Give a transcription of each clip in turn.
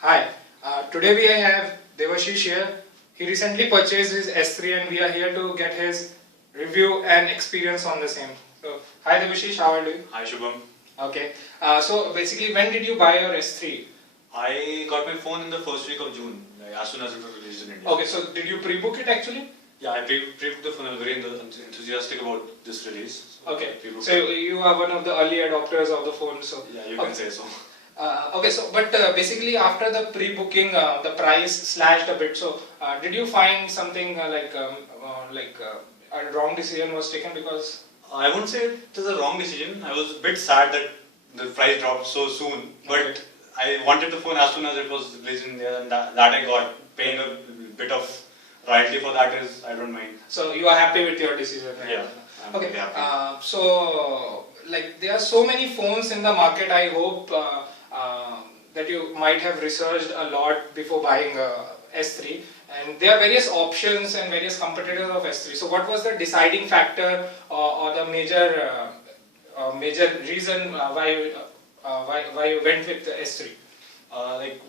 Hi, today we have Devashish here. He recently purchased his S3 and we are here to get his review and experience on the same. So, hi Devashish, how are you? Hi Shubham. Okay, so basically when did you buy your S3? I got my phone in the first week of June, like, as soon as it was released in India. Okay, so did you pre-book it actually? Yeah, I pre-booked the phone. I was very enthusiastic about this release. Okay, so you are one of the early adopters of the phone. So yeah, you okay. can say so. Okay, so but basically after the pre-booking, the price slashed a bit. So did you find something a wrong decision was taken because? I wouldn't say it was a wrong decision. I was a bit sad that the price dropped so soon, but Okay. I wanted the phone as soon as it was released in India, and that I got. Paying a bit of royalty for that is, I don't mind. So you are happy with your decision, right? Yeah. Okay. So like there are so many phones in the market. I hope that you might have researched a lot before buying S3. And there are various options and various competitors of S3. So what was the deciding factor or the major reason why you went with the S3? Like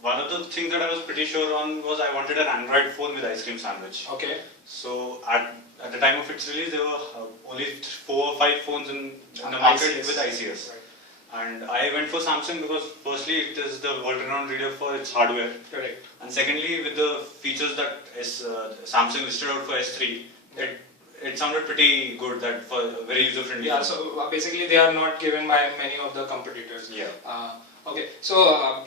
one of the things that I was pretty sure on was I wanted an Android phone with ice cream sandwich. Okay. So at the time of its release, there were only 4 or 5 phones in the market ICS. with ICS. Right. And I went for Samsung because firstly it is the world-renowned leader for its hardware. Correct. And secondly, with the features that Samsung listed out for S3, it sounded pretty good, that for very user-friendly. Yeah, so basically they are not given by many of the competitors. Yeah. Okay, so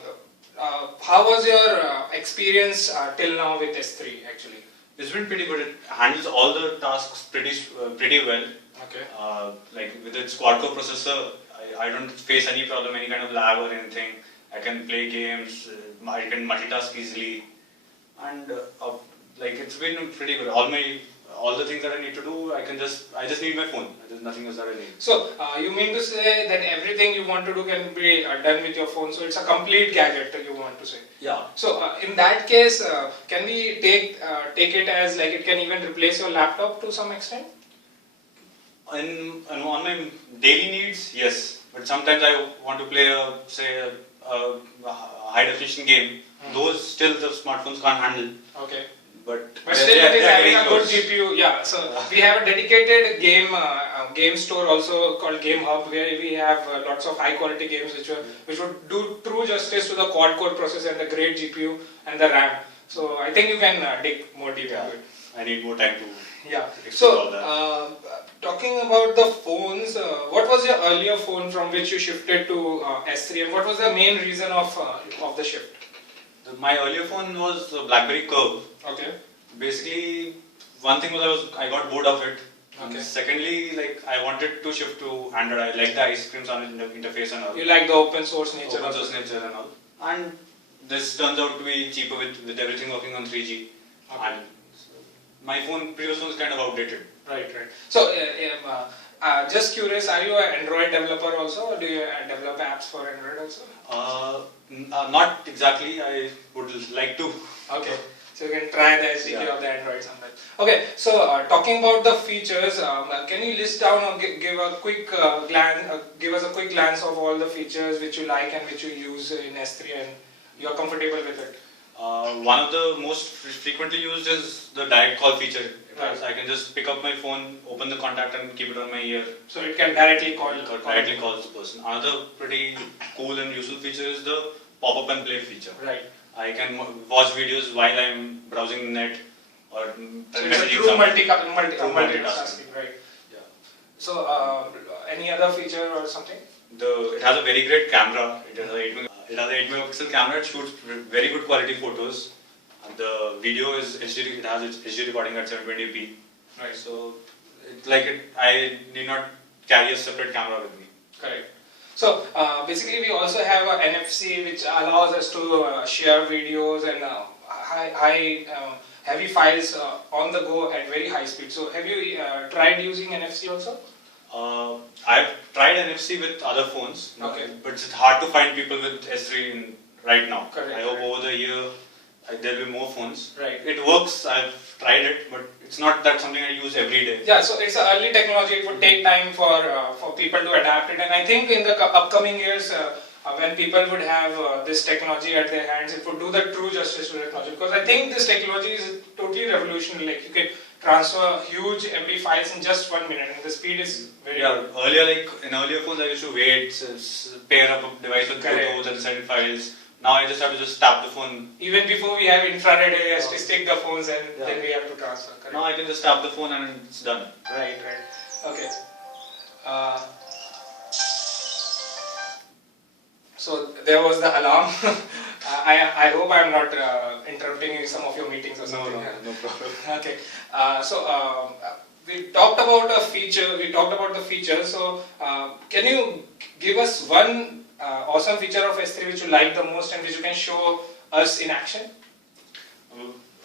how was your experience till now with S3 actually? It's been pretty good. It handles all the tasks pretty well. Okay. Like with its quad-core processor, I don't face any problem, any kind of lag or anything. I can play games, I can multitask easily, and like it's been pretty good. All the things that I need to do, I just need my phone. There's nothing else that I need. So you mean to say that everything you want to do can be done with your phone? So it's a complete gadget you want to say? Yeah. So in that case, can we take it as like it can even replace your laptop to some extent? On my daily needs, yes. But sometimes I want to play a high definition game. Those still the smartphones can't handle. Okay. But still it is having a good GPU. Yeah. So we have a dedicated game store also called Game Hub, where we have lots of high quality games which would do true justice to the quad core processor and the great GPU and the RAM. So I think you can dig more deep into it. I need more time to. Yeah. Explore all that. Talking about the phones, what was your earlier phone from which you shifted to S3, and what was the main reason of the shift? My earlier phone was a BlackBerry Curve. Okay. Basically, one thing was I got bored of it. Okay. Secondly, like I wanted to shift to Android. I like the ice cream sandwich interface and all. You like the open source nature. Open source nature and all. And this turns out to be cheaper with everything working on 3G. Okay. And my previous phone is kind of outdated. Right. So, just curious, are you an Android developer also, or do you develop apps for Android also? Not exactly. I would like to. Okay. So you can try the SDK of the Android sometime. Okay. So talking about the features, can you list down or give a quick give us a quick glance of all the features which you like and which you use in S3 and you are comfortable with it? One of the most frequently used is the direct call feature. Right. I can just pick up my phone, open the contact and keep it on my ear. So it can directly call calls the person. Another pretty cool and useful feature is the pop-up and play feature. Right. I can watch videos while I'm browsing the net or so it's a true multitasking, right? Yeah. So any other feature or something? It has a very great camera. It has an 8 megapixel camera. It shoots very good quality photos. And the video is HD. It has its HD recording at 720p. Right. So I need not carry a separate camera with me. Correct. So basically, we also have a NFC which allows us to share videos and heavy files on the go at very high speed. So have you tried using NFC also? I've tried NFC with other phones, okay, but it's hard to find people with S3 right now. Correct, I hope over the year there will be more phones. Right. It works. I've tried it, but it's not that something I use every day. Yeah, so it's an early technology. It would take time for people to adapt it, and I think in the upcoming years, when people would have this technology at their hands, it would do the true justice to technology. Because I think this technology is totally revolutionary. Like you can transfer huge MB files in just 1 minute, and the speed is very good. Earlier, like in earlier phones, I used to wait, pair up a device with Bluetooth and send files. Now I just have to just tap the phone. Even before we have infrared AIs to stick the phones and then we have to transfer. Correct. Now I can just tap the phone and it's done. Right. Okay. So there was the alarm. I hope I am not interrupting some of your meetings or something. No problem. Okay. We talked about a feature. We talked about the feature. So can you give us one awesome feature of S3 which you like the most and which you can show us in action?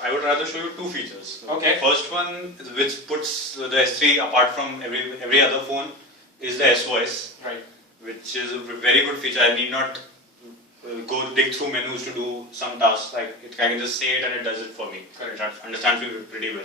I would rather show you two features. Okay. First one, which puts the S3 apart from every other phone, is the SOS. Right. Which is a very good feature. I need not go dig through menus to do some tasks. I can just say it and it does it for me. Correct. It understands me pretty well.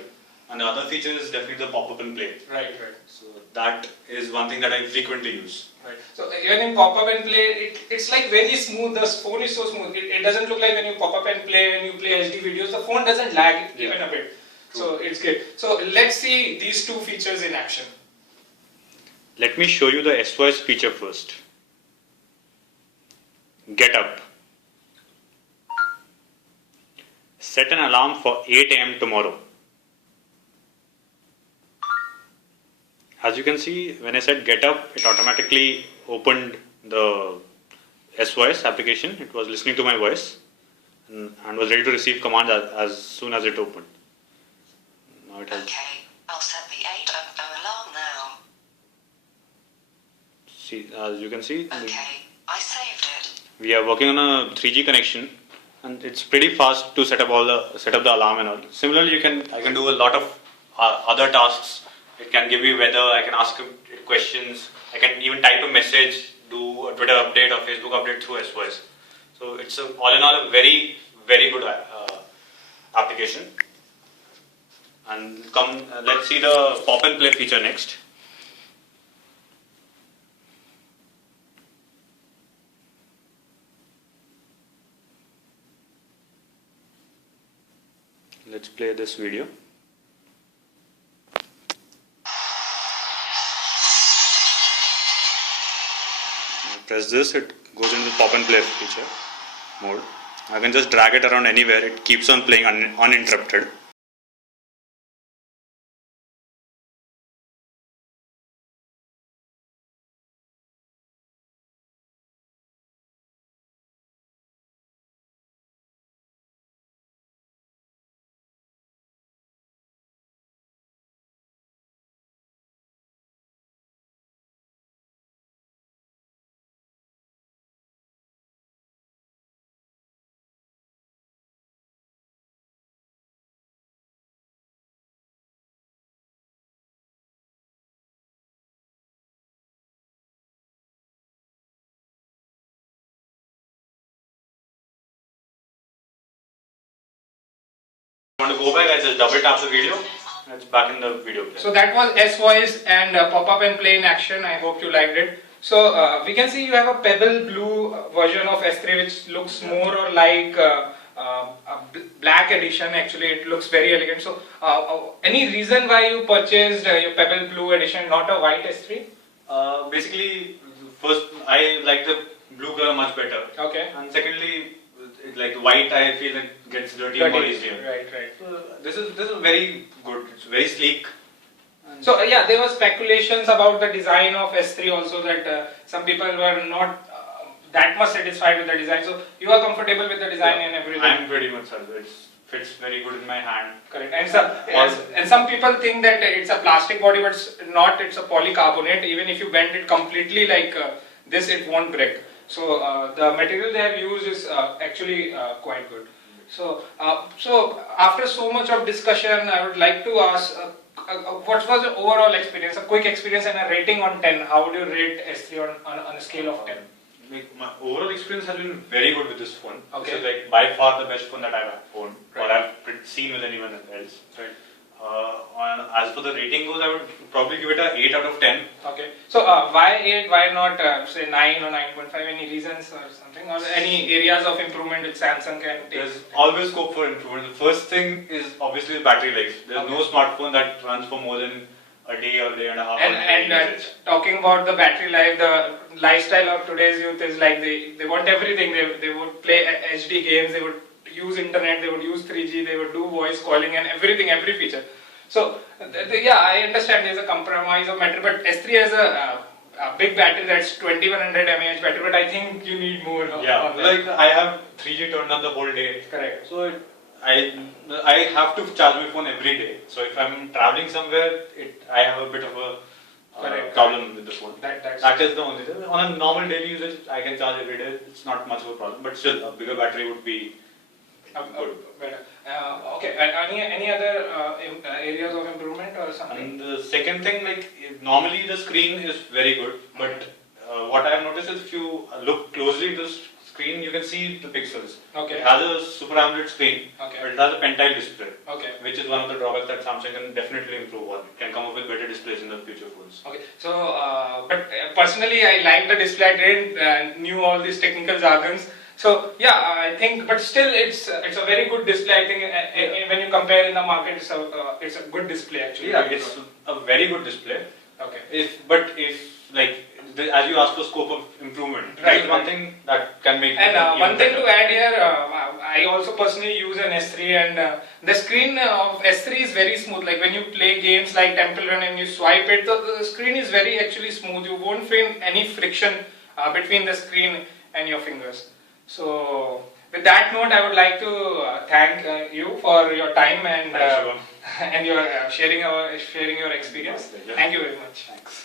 And the other feature is definitely the pop-up and play. Right. So that is one thing that I frequently use. Right. So even in pop-up and play, it's like very smooth. The phone is so smooth. It doesn't look like when you pop up and play and you play HD videos, the phone doesn't lag even a bit. True. So it's good. So let's see these two features in action. Let me show you the SOS feature first. Get up. Set an alarm for 8 AM tomorrow. As you can see, when I said get up, it automatically opened the SOS application. It was listening to my voice and was ready to receive commands as soon as it opened. Now it has. Okay, I'll set the 8:00 alarm now. See, as you can see, Okay, I saved it. we are working on a 3G connection, and it's pretty fast to set up the alarm and all. Similarly, I can do a lot of other tasks. It can give me weather. I can ask it questions. I can even type a message, do a Twitter update or Facebook update through SOS. So it's all in all a very good application. And let's see the pop and play feature next. Let's play this video. Press this, it goes into the pop and play feature mode. I can just drag it around anywhere, it keeps on playing uninterrupted. If you want to go back, I just double tap the video. It's back in the video player. So that was S-Voice and pop-up and play in action. I hope you liked it. So we can see you have a pebble blue version of S3 which looks more or like a black edition. Actually, it looks very elegant. So any reason why you purchased your pebble blue edition, not a white S3? Basically, first I like the blue color much better. Okay. And secondly, like the white, I feel it gets dirty more easier. Right. So this is very good. It's very sleek. So yeah, there were speculations about the design of S3 also, that some people were not that much satisfied with the design. So you are comfortable with the design and everything? I am pretty much satisfied. It fits very good in my hand. Correct. And some people think that it's a plastic body, but it's not. It's a polycarbonate. Even if you bend it completely like this, it won't break. So the material they have used is actually quite good. So after so much of discussion, I would like to ask, what was the overall experience, a quick experience and a rating on 10? How would you rate S3 on a scale of 10? My overall experience has been very good with this phone. Okay. This is like by far the best phone that I've owned, Right. or I've seen with anyone else. Right. As for the rating goes, I would probably give it a 8 out of 10. Okay. So why 8? Why not say 9 or 9.5? Any reasons or something? Or any areas of improvement which Samsung can take? There's always scope for improvement. The first thing is obviously the battery life. There's no smartphone that runs for more than a day or a day and a half. And talking about the battery life, the lifestyle of today's youth is like they want everything. They would play HD games, they would use internet, they would use 3G, they would do voice calling and everything, every feature. So yeah, I understand there's a compromise of battery, but S3 has a big battery that's 2100 mAh battery, but I think you need more. Yeah, like I have 3G turned on the whole day. Correct. So I have to charge my phone every day. So if I'm traveling somewhere, I have a bit of a problem with the phone. That is the only thing. On a normal daily usage, I can charge every day. It's not much of a problem, but still a bigger battery would be good. Better. Okay. Any other areas of improvement or something? And the second thing, like normally the screen is very good, but what I have noticed is if you look closely at the screen, you can see the pixels. Okay. It has a Super AMOLED screen, Okay. but it has a pentile display. Okay. Which is one of the drawbacks that Samsung can definitely improve on. It can come up with better displays in the future phones. Okay, so but personally I like the display. I didn't knew all these technical jargons. So yeah, I think, but still it's a very good display. I think when you compare in the market, it's a good display actually. Yeah, it's a very good display. Okay. As you asked for scope of improvement, Right, this is one thing that can make. And it one even thing better. to add here, I also personally use an S3, and the screen of S3 is very smooth. Like when you play games like Temple Run and you swipe it, the screen is very actually smooth. You won't feel any friction between the screen and your fingers. So with that note, I would like to thank you for your time and Thanks, Shubham. and your sharing your experience. Thank you. Thank you very much. Thanks.